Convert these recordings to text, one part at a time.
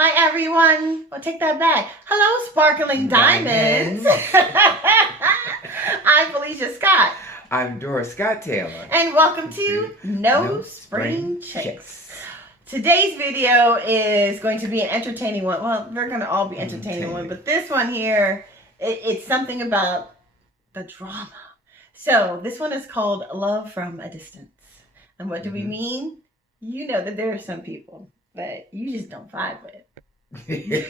Hi, everyone. Well, take that back. Hello, Sparkling Diamonds. I'm Felecia Scott. I'm Scott Taylor. And welcome to No Spring Chicks. Today's video is going to be an entertaining one. Well, they're going to all be entertaining one, but this one here, it's something about the drama. So this one is called Love from a Distance. And what do we mean? You know that there are some people that you just don't vibe with. You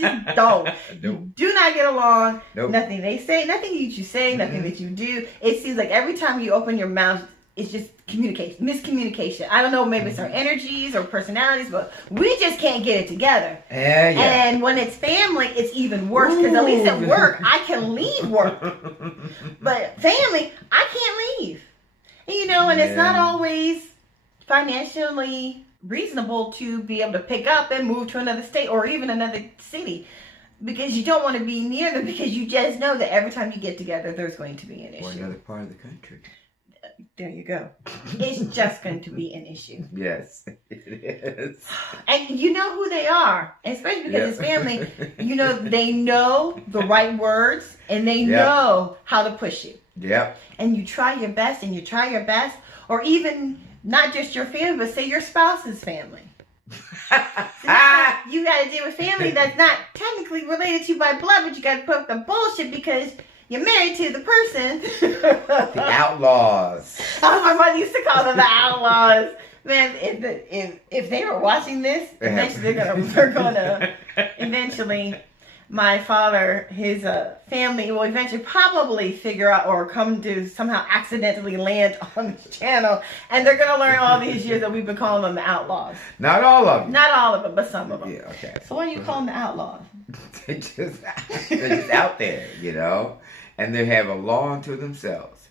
just don't. Nope. You do not get along. Nope. Nothing they say, nothing that you say, nothing that you do. It seems like every time you open your mouth, it's just communication, miscommunication. I don't know, maybe it's our energies or personalities, but we just can't get it together. Yeah. And when it's family, it's even worse because at least at work, I can leave work. But family, I can't leave. And it's not always financially reasonable to be able to pick up and move to another state or even another city because you don't want to be near them because you just know that every time you get together there's going to be an issue. Or another part of the country. There you go. It's just going to be an issue. Yes, it is. And you know who they are, especially because it's family. They know the right words and they know how to push you. Yep. And you try your best and you try your best, or even not just your family, but say your spouse's family. So now you got to deal with family that's not technically related to you by blood, but you got to put up the bullshit because you're married to the person. The outlaws. Oh, my mother used to call them the outlaws. Man, if they were watching this, eventually they're gonna eventually. My father, his family will eventually probably figure out or come to somehow accidentally land on this channel. And they're going to learn all these years that we've been calling them the outlaws. Not all of them. Not all of them, but some of them. Yeah, okay. So why do you call them the outlaws? they're just out there, and they have a law unto themselves.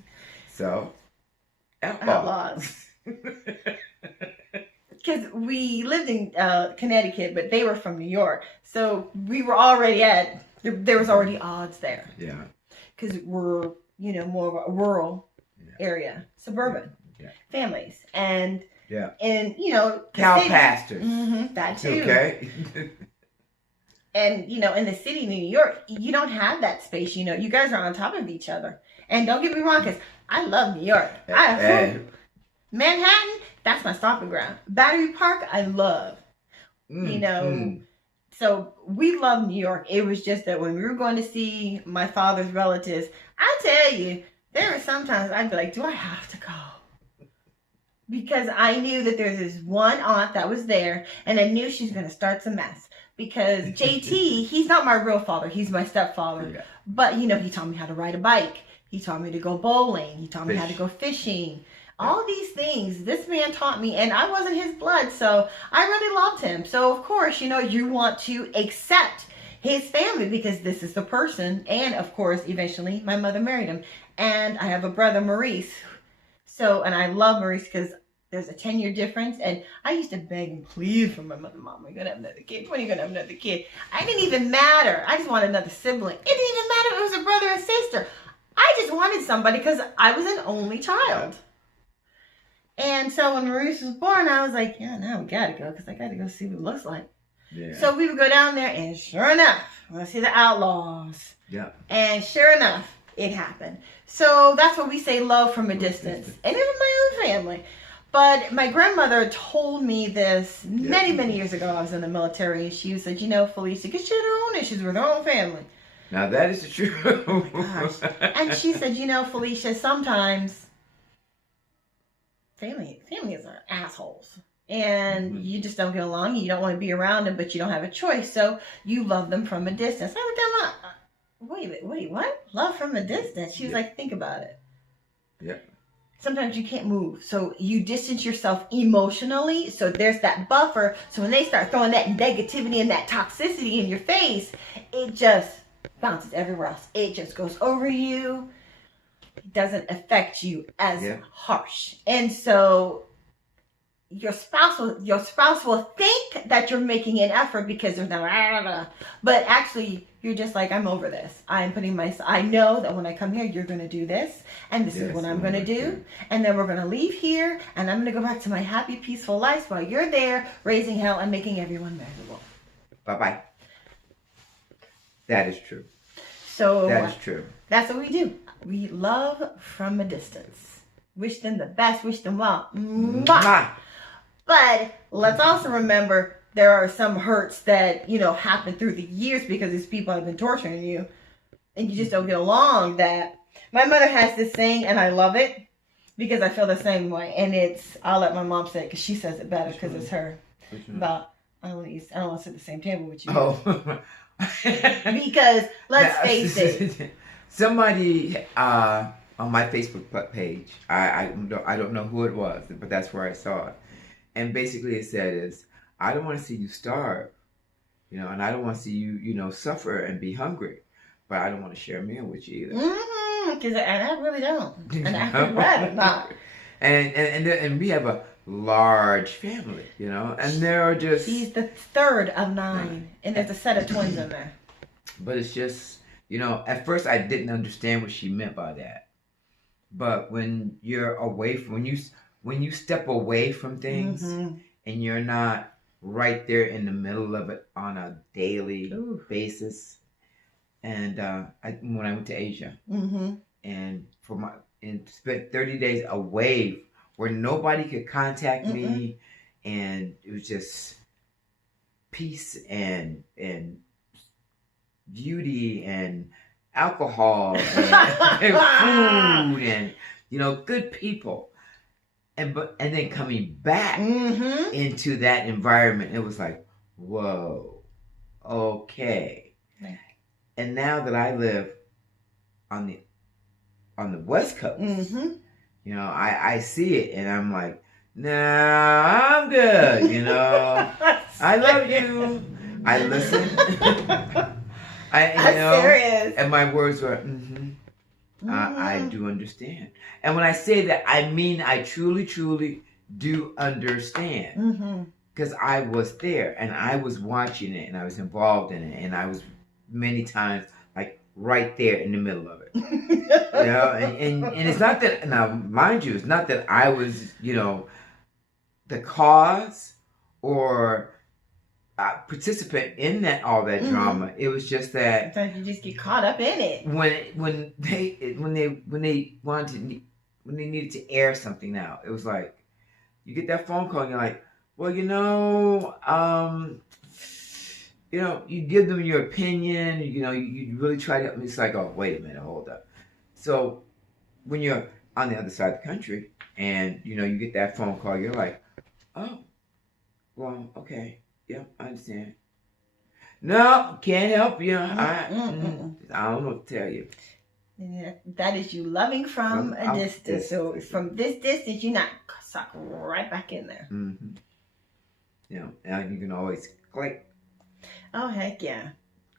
So, outlaws. Because we lived in Connecticut, but they were from New York. So we were already there was already odds there. Yeah. Because we're, more of a rural area, suburban families. And, cow pastors. That too. Okay. And, in the city of New York, you don't have that space. You guys are on top of each other. And don't get me wrong, because I love New York. Manhattan, that's my stomping ground. Battery Park, I love. So we love New York. It was just that when we were going to see my father's relatives, I tell you, there were sometimes I'd be like, do I have to go? Because I knew that there's this one aunt that was there, and I knew she's going to start some mess. Because JT, he's not my real father. He's my stepfather. Yeah. But, he taught me how to ride a bike. He taught me to go bowling. He taught me how to go fishing. All these things, this man taught me, and I wasn't his blood, so I really loved him. So, of course, you want to accept his family because this is the person. And, of course, eventually, my mother married him. And I have a brother, Maurice. And I love Maurice because there's a 10-year difference. And I used to beg and plead for my mother, Mom, we're going to have another kid. When are you going to have another kid? I didn't even matter. I just wanted another sibling. It didn't even matter if it was a brother or sister. I just wanted somebody because I was an only child. And so when Maurice was born, I was like, yeah, now we got to go because I got to go see what it looks like. Yeah. So we would go down there, and sure enough, we're going to see the outlaws. Yeah. And sure enough, it happened. So that's what we say, love from a distance. And even my own family. But my grandmother told me this many, many years ago. I was in the military. She said, Felecia, because she had her own issues with her own family. Now that is the truth. Oh my gosh. And she said, Felecia, sometimes family is assholes. And you just don't get along. You don't want to be around them, but you don't have a choice. So you love them from a distance. I looked at wait, what? Love from a distance? She was like, think about it. Yeah. Sometimes you can't move. So you distance yourself emotionally. So there's that buffer. So when they start throwing that negativity and that toxicity in your face, it just bounces everywhere else. It just goes over you. It doesn't affect you as harsh. And so your spouse will think that you're making an effort because there's no, but actually you're just like, I'm over this. I know that when I come here, you're going to do this, and this is what I'm going to do, and then we're going to leave here, and I'm going to go back to my happy, peaceful life while you're there raising hell and making everyone miserable. Bye-bye. That is true. So that is true. That's what we do. We love from a distance. Wish them the best. Wish them well. Mwah. But let's also remember there are some hurts that, happen through the years because these people have been torturing you and you just don't get along. That my mother has this saying, and I love it because I feel the same way. And I'll let my mom say it because she says it better because it's her. But I don't want to sit at the same table with you. Oh. Because let's face it. Somebody on my Facebook page, I don't know who it was, but that's where I saw it. And basically it said I don't want to see you starve, and I don't want to see you, suffer and be hungry, but I don't want to share a meal with you either. And I really don't. And I would rather not. And we have a large family, and there are just... He's the third of 9, and there's a set of twins in there. But it's just, at first I didn't understand what she meant by that. But when you're away from, when you step away from things and you're not right there in the middle of it on a daily basis. And when I went to Asia and spent 30 days away where nobody could contact me, and it was just peace and beauty and alcohol and food and good people, and then coming back into that environment, it was like, whoa, okay. And now that I live on the West Coast, I see it and I'm like, nah, I'm good, I love you. I listen. I'm serious. And my words were, I do understand. And when I say that, I mean I truly, truly do understand. Because I was there and I was watching it and I was involved in it and I was many times like right there in the middle of it. And it's not that, now mind you, it's not that I was, the cause or participant in all that drama. It was just that sometimes you just get caught up in it. When they needed to air something out, it was like you get that phone call and you're like, well, you give them your opinion, you really try to, it's like, oh, wait a minute, hold up. So when you're on the other side of the country and, you get that phone call, you're like, oh, well, okay. Yeah, I understand. No, can't help you. I don't know what to tell you. Yeah, that is you loving from a distance. So from this distance, you're not sucked right back in there. And you can always click. Oh, heck yeah.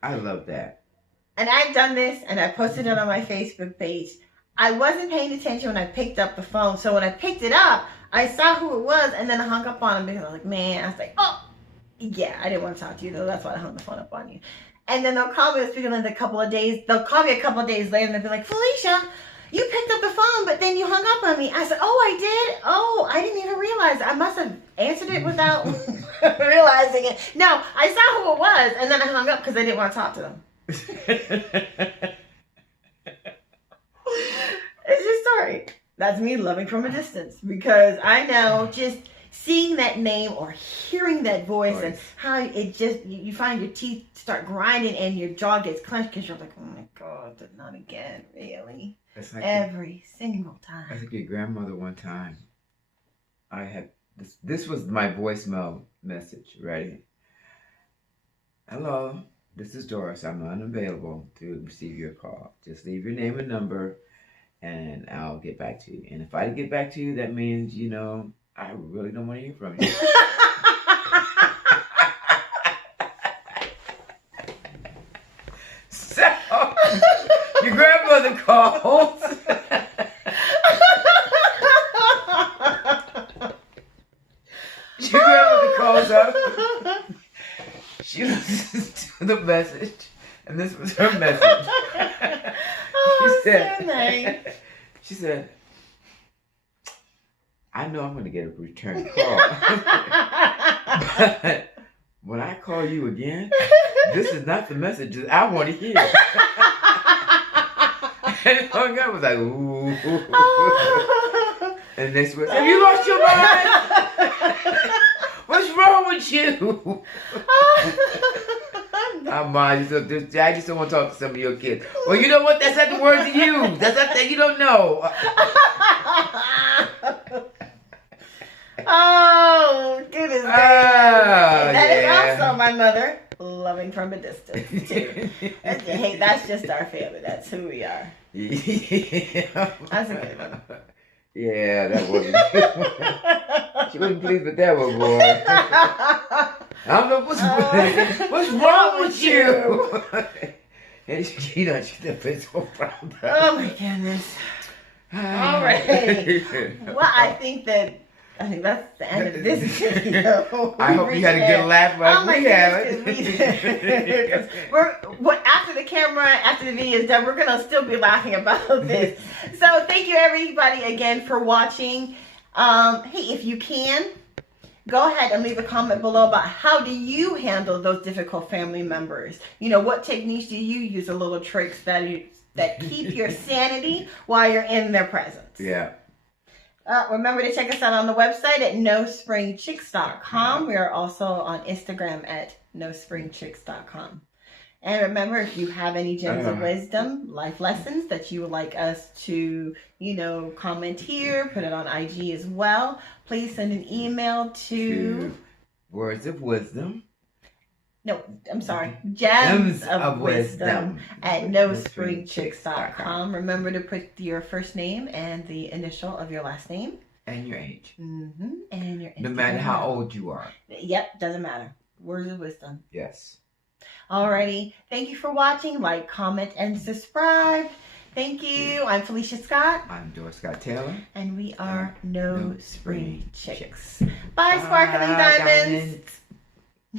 I love that. And I've done this, and I posted it on my Facebook page. I wasn't paying attention when I picked up the phone. So when I picked it up, I saw who it was, and then I hung up on him because I was like, man, I was like, oh. Yeah, I didn't want to talk to you though. That's why I hung the phone up on you. And then they'll call me in a couple of days. They'll call me a couple of days later and they'll be like, Felecia, you picked up the phone, but then you hung up on me. I said, oh, I did? Oh, I didn't even realize. I must have answered it without realizing it. No, I saw who it was, and then I hung up because I didn't want to talk to them. It's your story. That's me loving from a distance because I know just seeing that name or hearing that voice and how it just, you find your teeth start grinding and your jaw gets clenched because you're like, oh my God, not again, really? Like every single time. I think your grandmother one time, I had, this was my voicemail message, ready? Hello, this is Doris. I'm unavailable to receive your call. Just leave your name and number and I'll get back to you. And if I get back to you, that means, I really don't want to hear from you. So, your grandmother calls. Your grandmother calls up. She listens to the message, and this was her message. She said, I know I'm going to get a return call. when I call you again, this is not the message that I want to hear. And it hung up. I was like, ooh. And next one, have you lost your mind? What's wrong with you? I just don't want to talk to some of your kids. Well, you know what? That's not the words you use. That's not that you don't know. Oh, goodness. That is also my mother, loving from a distance, too. Hey, that's just our family. That's who we are. Yeah. That's a good one. Yeah, that wasn't. She wasn't pleased with that one, boy. I don't know what's wrong with you. And she done been so proud. Oh my goodness. All right. Well, I think that's the end of this video. I hope you had a good laugh like we have. After the video is done, we're going to still be laughing about this. So thank you everybody again for watching. Hey, if you can, go ahead and leave a comment below about how do you handle those difficult family members. You know, what techniques do you use, or little tricks that keep your sanity while you're in their presence. Yeah. Remember to check us out on the website at nospringchicks.com. We are also on Instagram at nospringchicks.com. And remember, if you have any gems of wisdom, life lessons that you would like us to, comment here, put it on IG as well, please send an email to Words of Wisdom. No, I'm sorry. Gems of wisdom at nospringchicks.com. Remember to put your first name and the initial of your last name. And your age. Mm-hmm. And your No matter how old you are. Yep, doesn't matter. Words of wisdom. Yes. Alrighty. Thank you for watching. Like, comment, and subscribe. Thank you. I'm Felecia Scott. I'm Doris Scott Taylor. And we are No Spring Chicks. Bye, sparkling diamonds.